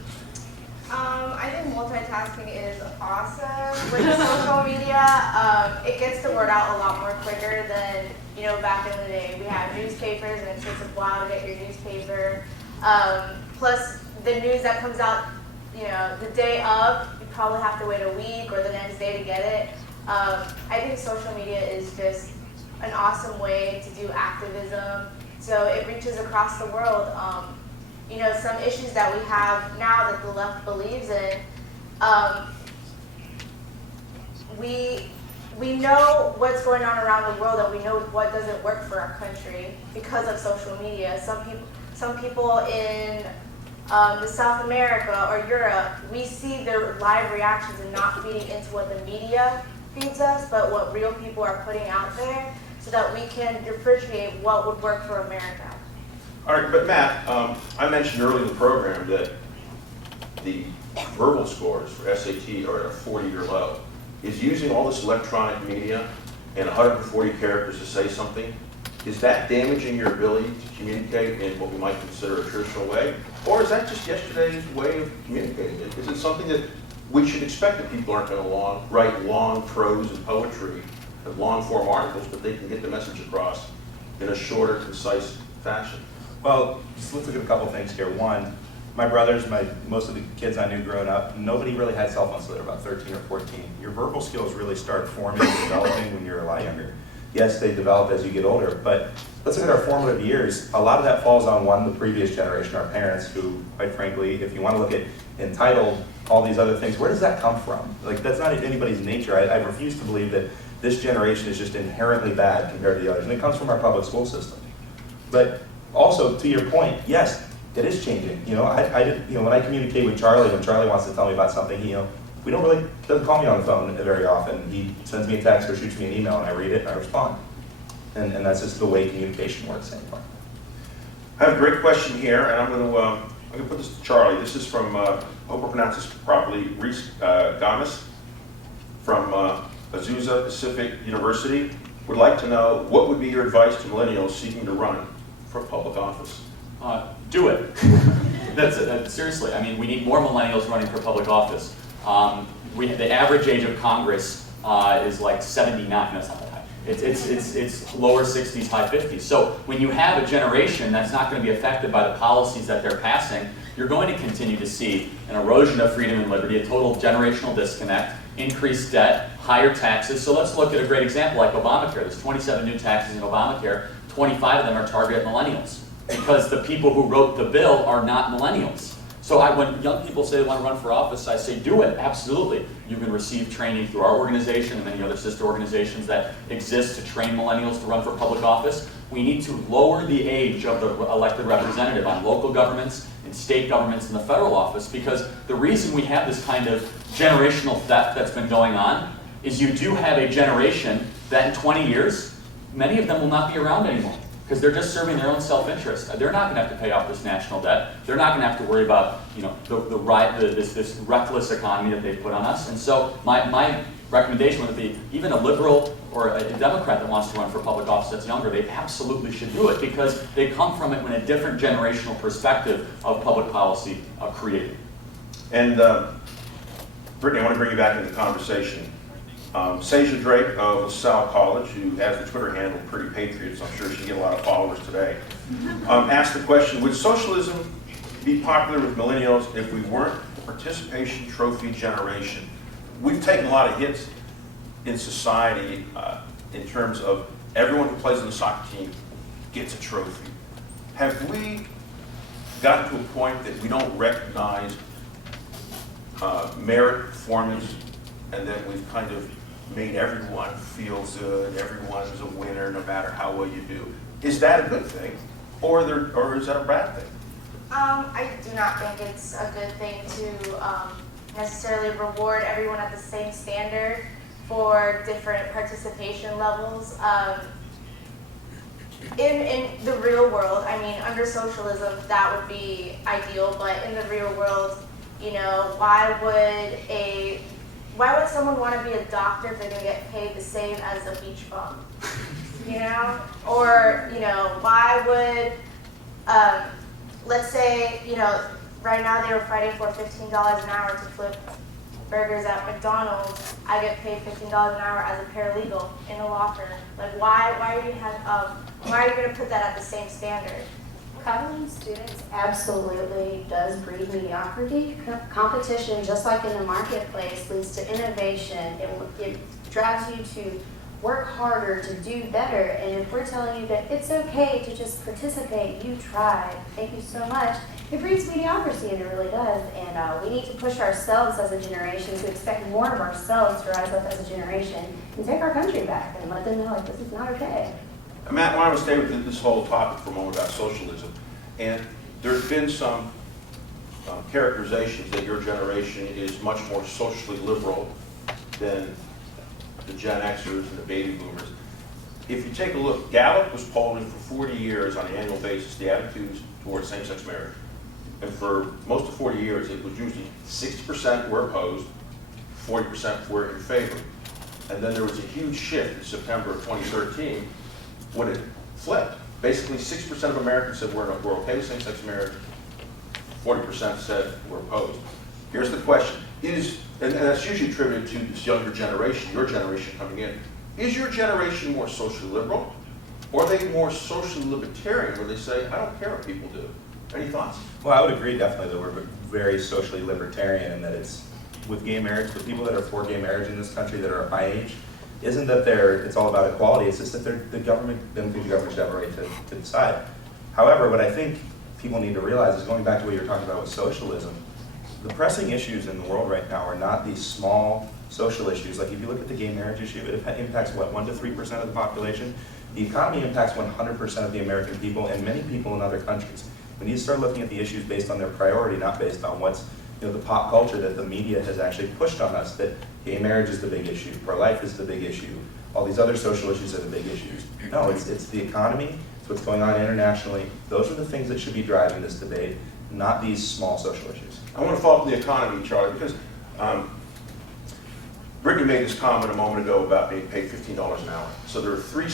I think multitasking is awesome with social media. It gets the word out a lot more quicker than, back in the day. We have newspapers and it takes a while to get your newspaper. Plus the news that comes out, the day of, you probably have to wait a week or the next day to get it. I think social media is just an awesome way to do activism. So it reaches across the world. Some issues that we have now that the left believes in, we know what's going on around the world, and we know what doesn't work for our country because of social media. Some people in the South America or Europe, we see their live reactions and not feeding into what the media feeds us, but what real people are putting out there, so that we can differentiate what would work for America. All right, but Matt, I mentioned earlier in the program that the verbal scores for SAT are at a 40-year low. Is using all this electronic media and 140 characters to say something, is that damaging your ability to communicate in what we might consider a traditional way? Or is that just yesterday's way of communicating it? Is it something that we should expect that people aren't going to write long prose and poetry and long-form articles, but they can get the message across in a shorter, concise fashion? Well, just let's look at a couple things here. One, my brothers, most of the kids I knew growing up, nobody really had cell phones until they were about 13 or 14. Your verbal skills really start forming and developing when you're a lot younger. Yes, they develop as you get older, but let's look at our formative years. A lot of that falls on the previous generation, our parents, who, quite frankly, if you want to look at entitled, all these other things, where does that come from? Like, that's not anybody's nature. I refuse to believe that this generation is just inherently bad compared to the others, and it comes from our public school system. But also, to your point, yes, it is changing. When I communicate with Charlie, when Charlie wants to tell me about something, we don't really, doesn't call me on the phone very often. He sends me a text or shoots me an email, and I read it and I respond. And that's just the way communication works anymore. I have a great question here, and I'm going to put this to Charlie. This is from, I hope I pronounce this properly, Reese Gamas from Azusa Pacific University. Would like to know, what would be your advice to millennials seeking to run for public office? Do it. That's it. Seriously, I mean, we need more millennials running for public office. The average age of Congress is like 79. That's not that high. It's lower 60s, high 50s. So when you have a generation that's not going to be affected by the policies that they're passing, you're going to continue to see an erosion of freedom and liberty, a total generational disconnect, increased debt, higher taxes. So let's look at a great example like Obamacare. There's 27 new taxes in Obamacare. 25 of them are targeted at millennials, because the people who wrote the bill are not millennials. So when young people say they want to run for office, I say do it, absolutely. You can receive training through our organization and many other sister organizations that exist to train millennials to run for public office. We need to lower the age of the elected representative on local governments and state governments and the federal office, because the reason we have this kind of generational theft that's been going on is you do have a generation that in 20 years, many of them will not be around anymore, because they're just serving their own self-interest. They're not going to have to pay off this national debt. They're not going to have to worry about this reckless economy that they've put on us. And so my recommendation would be, even a liberal or a Democrat that wants to run for public office that's younger, they absolutely should do it, because they come from it when a different generational perspective of public policy created. And Brittany, I want to bring you back into the conversation. Seja Drake of LaSalle College, who has the Twitter handle Pretty Patriots, I'm sure she'll get a lot of followers today, asked the question, would socialism be popular with millennials if we weren't the participation trophy generation? We've taken a lot of hits in society in terms of everyone who plays on the soccer team gets a trophy. Have we gotten to a point that we don't recognize merit, performance, and that we've kind of made everyone feel good, everyone's a winner no matter how well you do? Is that a good thing, or is that a bad thing? I do not think it's a good thing to necessarily reward everyone at the same standard for different participation levels. In the real world, I mean, under socialism, that would be ideal, but in the real world, you know, why would someone want to be a doctor if they're going to get paid the same as a beach bum? You know? Or, you know, why would, let's say, you know, right now they were fighting for $15 an hour to flip burgers at McDonald's. I get paid $15 an hour as a paralegal in a law firm. Like, why are you going to put that at the same standard? Coddling students absolutely does breed mediocrity. Competition, just like in the marketplace, leads to innovation. It drives you to work harder, to do better. And if we're telling you that it's okay to just participate, you tried, thank you so much, it breeds mediocrity, and it really does. And we need to push ourselves as a generation to expect more of ourselves to rise up as a generation and take our country back and let them know, like, this is not okay. Matt, I want to stay with this whole topic for a moment about socialism. And there's been some characterizations that your generation is much more socially liberal than the Gen Xers and the baby boomers. If you take a look, Gallup was polling for 40 years on an annual basis the attitudes towards same-sex marriage. And for most of 40 years, it was usually 60% were opposed, 40% were in favor. And then there was a huge shift in September of 2013 when it flipped. Basically, 6% of Americans said we're okay with same-sex marriage, 40% said we're opposed. Here's the question, and that's usually attributed to this younger generation, your generation coming in. Is your generation more socially liberal, or are they more socially libertarian, where they say, I don't care what people do? Any thoughts? Well, I would agree definitely that we're very socially libertarian, and that it's, with gay marriage, the people that are for gay marriage in this country that are my age, isn't that it's all about equality, it's just that the government, they don't think the government should have a right to decide. However, what I think people need to realize is, going back to what you were talking about with socialism, the pressing issues in the world right now are not these small social issues. Like, if you look at the gay marriage issue, it impacts, what, 1 to 3% of the population? The economy impacts 100% of the American people and many people in other countries. We need to start looking at the issues based on their priority, not based on what's, you know, the pop culture that the media has actually pushed on us, that gay marriage is the big issue, pro-life is the big issue, all these other social issues are the big issues. No, it's the economy, it's what's going on internationally. Those are the things that should be driving this debate, not these small social issues. I want to follow up on the economy, Charlie, because Brittany made this comment a moment ago about being paid $15 an hour. So there are three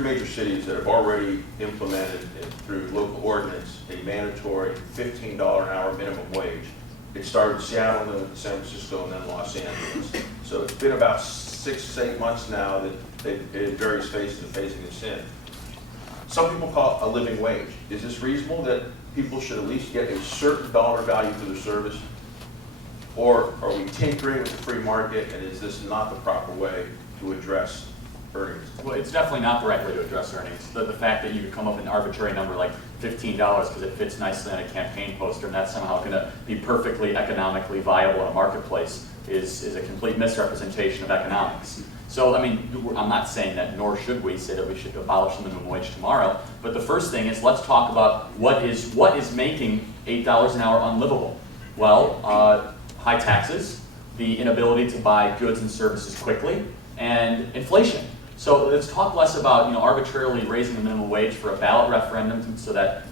major cities that have already implemented through local ordinance a mandatory $15 an hour minimum wage. It started in Seattle, then went to San Francisco, and then Los Angeles. So it's been about 6 to 8 months now that they've in various phases of phasing this in. Some people call it a living wage. Is this reasonable that people should at least get a certain dollar value for their service? Or are we tinkering with the free market, and is this not the proper way to address earnings? Well, it's definitely not the right way to address earnings. The fact that you could come up with an arbitrary number like $15 because it fits nicely on a campaign poster, and that's somehow going to be perfectly economically viable in a marketplace is a complete misrepresentation of economics. So, I mean, I'm not saying that, nor should we say that we should abolish the minimum wage tomorrow, but the first thing is, let's talk about what is making $8 an hour unlivable. Well, high taxes, the inability to buy goods and services quickly, and inflation. So let's talk less about, arbitrarily raising the minimum wage for a ballot referendum so that,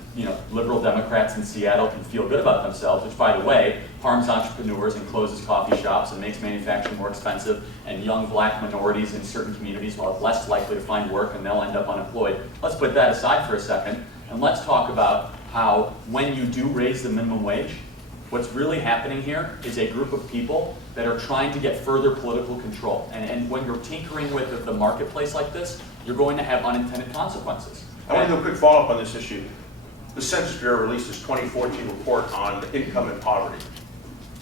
liberal Democrats in Seattle can feel good about themselves, which, by the way, harms entrepreneurs and closes coffee shops and makes manufacturing more expensive, and young black minorities in certain communities will have less likely to find work and they'll end up unemployed. Let's put that aside for a second, and let's talk about how when you do raise the minimum wage, what's really happening here is a group of people that are trying to get further political control. And when you're tinkering with the marketplace like this, you're going to have unintended consequences. I want to do a quick follow-up on this issue. The Census Bureau released its 2014 report on income and poverty.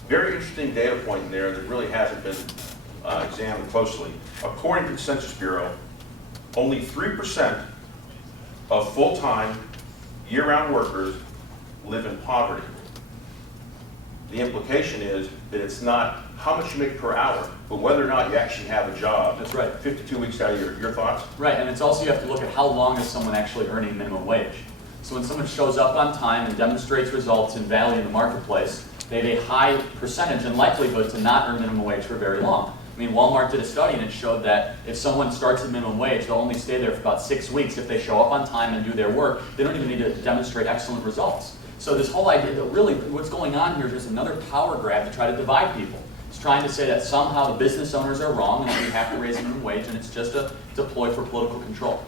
Very interesting data point in there that really hasn't been examined closely. According to the Census Bureau, only 3% of full-time, year-round workers live in poverty. The implication is that it's not how much you make per hour, but whether or not you actually have a job. That's right. 52 weeks out of your thoughts? Right, and it's also you have to look at how long is someone actually earning minimum wage. So when someone shows up on time and demonstrates results and value in the marketplace, they have a high percentage and likelihood to not earn minimum wage for very long. I mean, Walmart did a study and it showed that if someone starts at minimum wage, they'll only stay there for about 6 weeks if they show up on time and do their work. They don't even need to demonstrate excellent results. So this whole idea that really what's going on here is just another power grab to try to divide people. It's trying to say that somehow the business owners are wrong and that we have to raise minimum wage, and it's just a ploy for political control.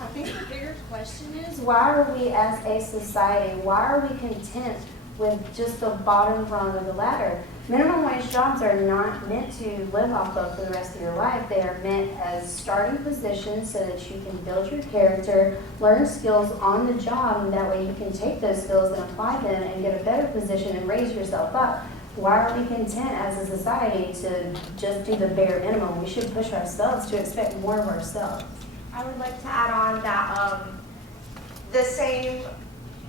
I think the bigger question is, Why are we as a society, why are we content with just the bottom rung of the ladder? Minimum wage jobs are not meant to live off of for the rest of your life. They are meant as starting positions so that you can build your character, learn skills on the job, and that way you can take those skills and apply them and get a better position and raise yourself up. Why are we content as a society to just do the bare minimum? We should push ourselves to expect more of ourselves. I would like to add on that the same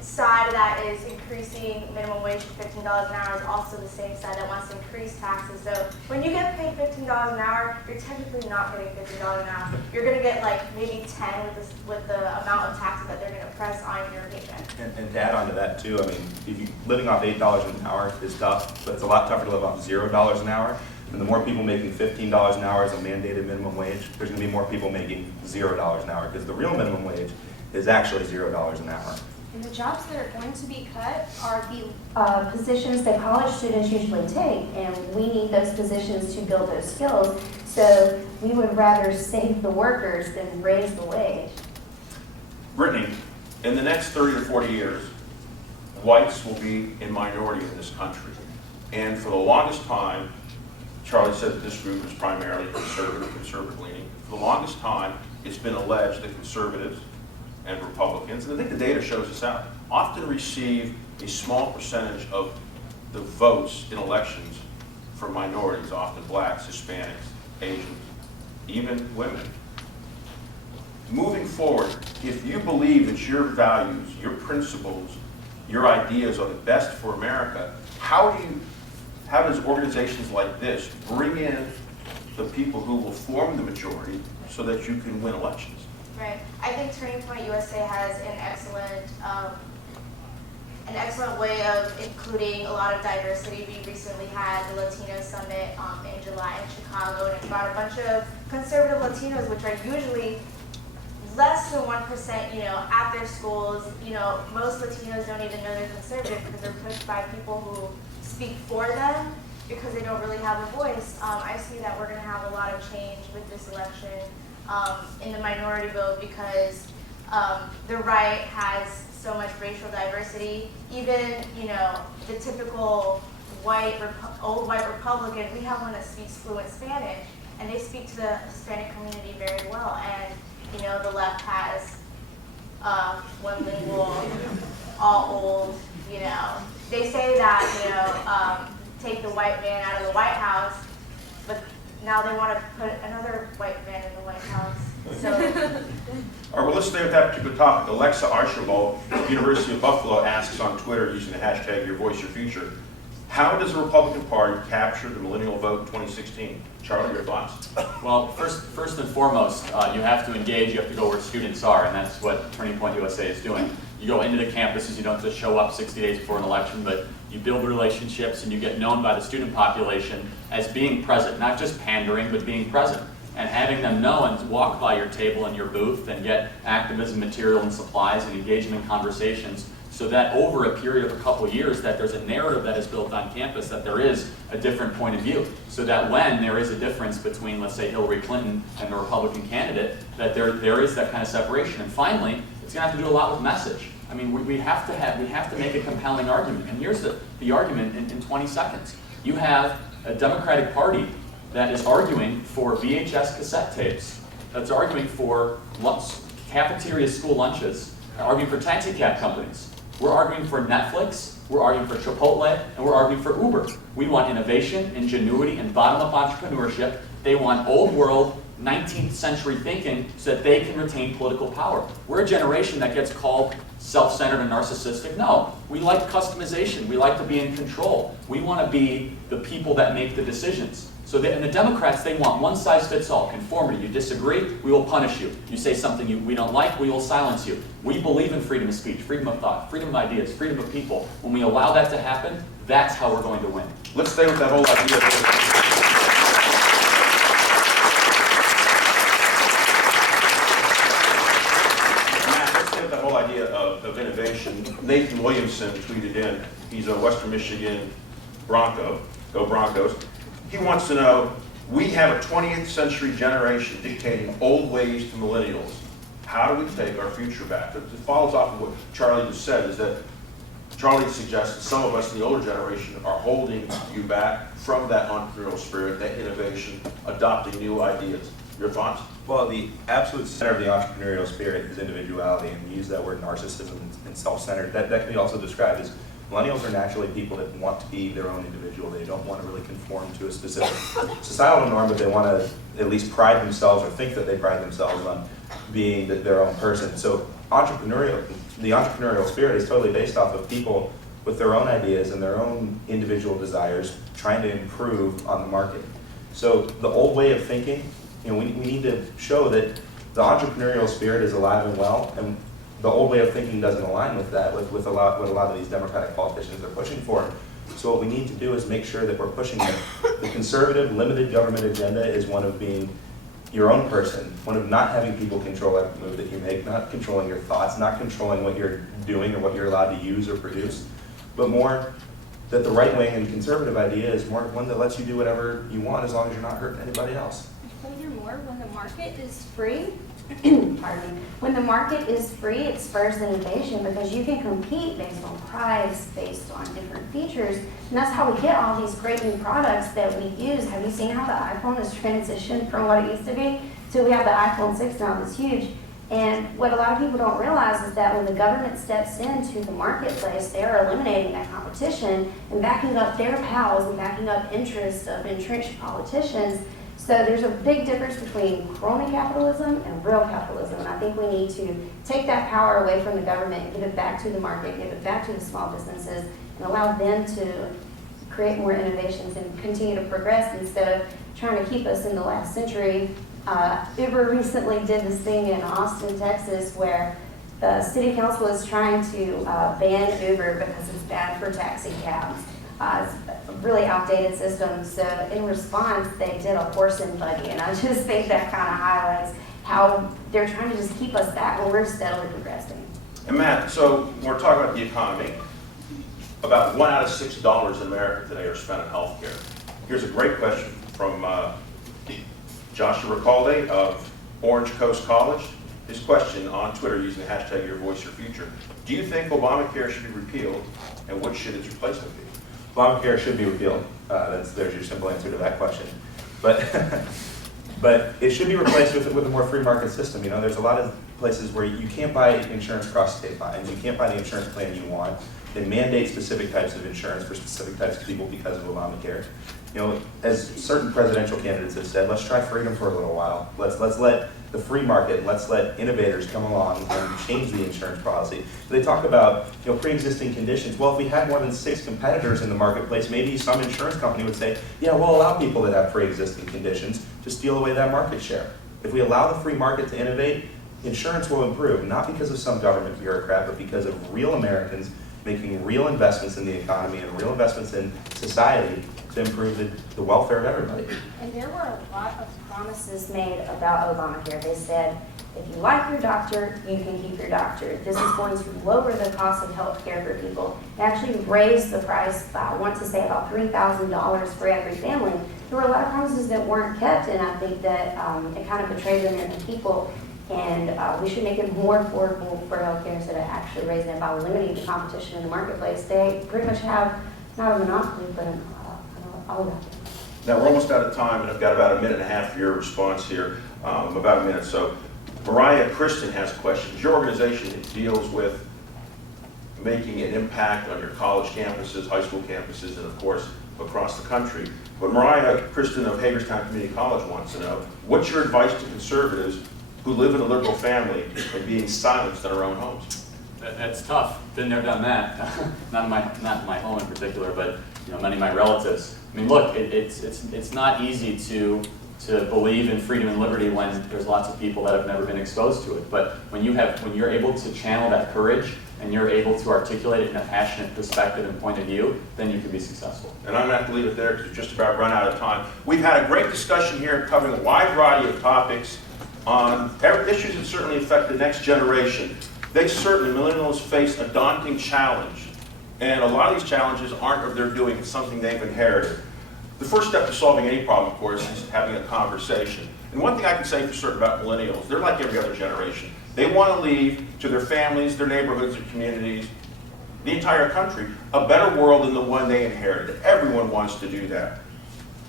side that is increasing minimum wage to $15 an hour is also the same side that wants to increase taxes. So when you get paid $15 an hour, you're technically not getting $15 an hour. You're going to get like maybe 10 with the amount of taxes that they're going to press on your paycheck. And to add on to that too, I mean, if you living off $8 an hour is tough, but it's a lot tougher to live off $0 an hour. And the more people making $15 an hour as a mandated minimum wage, there's going to be more people making $0 an hour, because the real minimum wage is actually $0 an hour. and the jobs that are going to be cut are the Positions that college students usually take, and we need those positions to build those skills. So we would rather save the workers than raise the wage. Brittany, in the next 30 to 40 years, whites will be in minority in this country. And for the longest time, Charlie said that this group is primarily conservative leaning. For the longest time, it's been alleged that conservatives and Republicans, and I think the data shows this out, often receive a small percentage of the votes in elections for minorities, often blacks, Hispanics, Asians, even women. Moving forward, if you believe that your values, your principles, your ideas are the best for America, how does organizations like this bring in the people who will form the majority so that you can win elections? Right. I think Turning Point USA has an excellent way of including a lot of diversity. We recently had the Latino Summit in July in Chicago, and it brought a bunch of conservative Latinos, which are usually less than 1%, at their schools. Most Latinos don't even know they're conservative because they're pushed by people who speak for them because they don't really have a voice. I see that we're going to have a lot of change with this election in the minority vote because the right has so much racial diversity. Even, the typical old white Republican, we have one that speaks fluent Spanish, and they speak to the Hispanic community very well. And the left has one lingual, all old, They say that, take the white man out of the White House, but now they want to put another white man in the White House. So. All right, well, let's stay with that particular topic. Alexa Archibald, University of Buffalo, asks on Twitter using the hashtag #YourVoiceYourFuture, how does the Republican Party capture the millennial vote in 2016? Charlie, your thoughts? Well, first and foremost, you have to engage, you have to go where students are, and that's what Turning Point USA is doing. You go into the campuses, you don't just show up 60 days before an election, but you build relationships and you get known by the student population as being present, not just pandering, but being present. And having them know and walk by your table and your booth and get activism material and supplies and engage them in conversations, so that over a period of a couple of years that there's a narrative that is built on campus that there is a different point of view. So that when there is a difference between, let's say, Hillary Clinton and the Republican candidate, that there is that kind of separation. And finally, it's going to have to do a lot with message. I mean, we have to make a compelling argument. And here's the argument in 20 seconds. You have a Democratic Party that is arguing for VHS cassette tapes, that's arguing for cafeteria school lunches, arguing for taxi cab companies. We're arguing for Netflix, we're arguing for Chipotle, and we're arguing for Uber. We want innovation, ingenuity, and bottom-up entrepreneurship. They want old world, 19th century thinking so that they can retain political power. We're a generation that gets called self-centered and narcissistic. No, we like customization. We like to be in control. We want to be the people that make the decisions. And the Democrats, they want one size fits all, conformity. You disagree, we will punish you. You say something we don't like, we will silence you. We believe in freedom of speech, freedom of thought, freedom of ideas, freedom of people. When we allow that to happen, that's how we're going to win. Let's stay with that whole idea. Matt, let's stay with that whole idea of innovation. Nathan Williamson tweeted in, he's a Western Michigan Bronco, go Broncos. He wants to know, we have a 20th century generation dictating old ways to millennials. How do we take our future back? It follows off of what Charlie just said, is that Charlie suggests that some of us in the older generation are holding you back from that entrepreneurial spirit, that innovation, adopting new ideas. Your thoughts? Well, the absolute center of the entrepreneurial spirit is individuality, and we use that word narcissism and self-centered. That can be also described as millennials are naturally people that want to be their own individual. They don't want to really conform to a specific societal norm, but they want to at least pride themselves or think that they pride themselves on being their own person. So the entrepreneurial spirit is totally based off of people with their own ideas and their own individual desires trying to improve on the market. So the old way of thinking, we need to show that the entrepreneurial spirit is alive and well, and the old way of thinking doesn't align with that, with what a lot of these Democratic politicians are pushing for. So what we need to do is make sure that we're pushing the conservative, limited government agenda is one of being your own person, one of not having people control every move that you make, not controlling your thoughts, not controlling what you're doing or what you're allowed to use or produce, but more that the right wing and conservative idea is more one that lets you do whatever you want as long as you're not hurting anybody else. Furthermore, when the market is free, pardon me, when the market is free, it spurs innovation because you can compete based on price, based on different features, and that's how we get all these great new products that we use. Have you seen how the iPhone has transitioned from what it used to be? So we have the iPhone 6 now that's huge. And what a lot of people don't realize is that when the government steps into the marketplace, they're eliminating that competition and backing up their pals and backing up interests of entrenched politicians. So there's a big difference between crony capitalism and real capitalism. And I think we need to take that power away from the government and give it back to the market, give it back to the small businesses, and allow them to create more innovations and continue to progress instead of trying to keep us in the last century. Uber recently did this thing in Austin, Texas, where the city council is trying to ban Uber because it's bad for taxi cabs. It's a really outdated system. So in response, they did a horse and buggy. And I just think that kind of highlights how they're trying to just keep us back when we're steadily progressing. And Matt, so we're talking about the economy. About 1 out of $6 in America today are spent on healthcare. Here's a great question from Joshua Ricalde of Orange Coast College. His question on Twitter using the hashtag #YourVoiceYourFuture. Do you think Obamacare should be repealed, and what should its replacement be? Obamacare should be repealed. There's your simple answer to that question. But it should be replaced with a more free market system. There's a lot of places where you can't buy insurance across state lines. You can't buy the insurance plan you want. They mandate specific types of insurance for specific types of people because of Obamacare. As certain presidential candidates have said, let's try freedom for a little while. Let's let the free market, let's let innovators come along and change the insurance policy. They talk about pre-existing conditions. Well, if we had more than 6 competitors in the marketplace, maybe some insurance company would say, yeah, we'll allow people that have pre-existing conditions to steal away that market share. If we allow the free market to innovate, insurance will improve, not because of some government bureaucrat, but because of real Americans making real investments in the economy and real investments in society to improve the welfare of everybody. And there were a lot of promises made about Obamacare. They said, if you like your doctor, you can keep your doctor. This is going to lower the cost of health care for people. It actually raised the price by, I want to say, about $3,000 for every family. There were a lot of promises that weren't kept, and I think that it kind of betrayed the American people. And we should make it more affordable for healthcare instead of actually raising it by limiting the competition in the marketplace. They pretty much have not a monopoly, but an oligopoly. Now, we're almost out of time, and I've got about a minute and a half for your response here, about a minute. So Mariah Kristen has questions. Your organization deals with making an impact on your college campuses, high school campuses, and of course, across the country. But Mariah Kristen of Hagerstown Community College wants to know, what's your advice to conservatives who live in a liberal family and being silenced in our own homes? That's tough. Been there, done that. not in my home in particular, but many of my relatives. I mean, look, it's not easy to believe in freedom and liberty when there's lots of people that have never been exposed to it. But when you're able to channel that courage and you're able to articulate it in a passionate perspective and point of view, then you can be successful. And I'm going to have to leave it there because we've just about run out of time. We've had a great discussion here covering a wide variety of topics on issues that certainly affect the next generation. Millennials face a daunting challenge. And a lot of these challenges aren't of their doing, it's something they've inherited. The first step to solving any problem, of course, is having a conversation. And one thing I can say for certain about millennials, they're like every other generation. They want to leave to their families, their neighborhoods, their communities, the entire country, a better world than the one they inherited. Everyone wants to do that.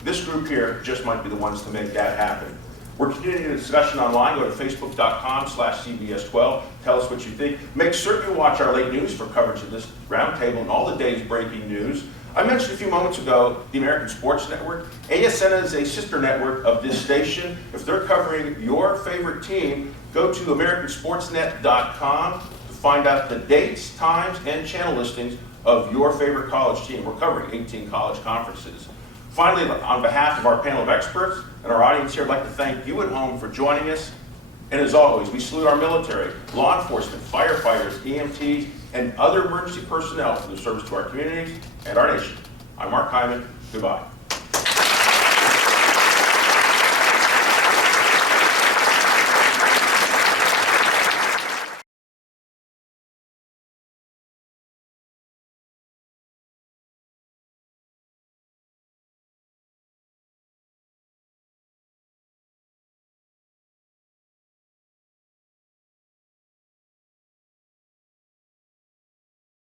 This group here just might be the ones to make that happen. We're continuing the discussion online. Go to facebook.com/CBS12. Tell us what you think. Make certain you watch our late news for coverage of this roundtable and all the day's breaking news. I mentioned a few moments ago the American Sports Network. ASN is a sister network of this station. If they're covering your favorite team, go to AmericanSportsNet.com to find out the dates, times, and channel listings of your favorite college team. We're covering 18 college conferences. Finally, on behalf of our panel of experts and our audience here, I'd like to thank you at home for joining us. And as always, we salute our military, law enforcement, firefighters, EMTs, and other emergency personnel for their service to our communities and our nation. I'm Mark Hyman. Goodbye.